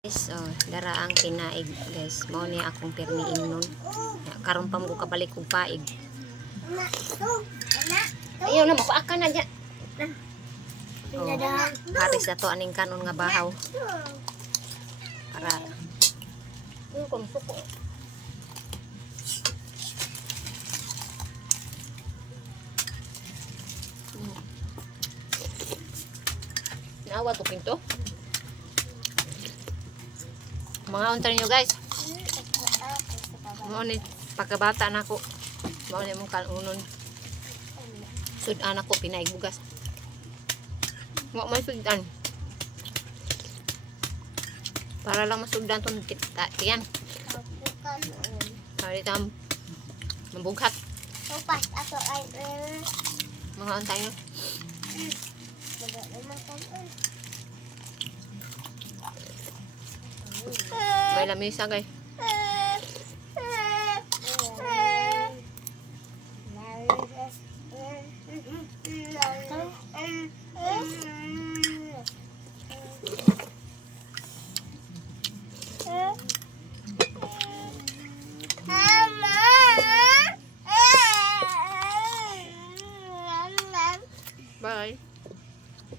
Guys, oh, dara ang pinaig guys. Mao ni akong pirmiin nun. Karon pa mo kabalik og paig. Ayaw na makuha na dyan. Oh, haris na to aning kanon nga bahaw. Para kung suko. Naawa to pinto. Mga untar nyo guys. Mao ni pagkabata nako. Mao ni mong kanunon. Sud anak ko pinaig bugas. Wa may sudan. Para lang masugdan tong tiyan. Para tam mabughat. Upas ato ay Mga untar nyo. May lamisa guys.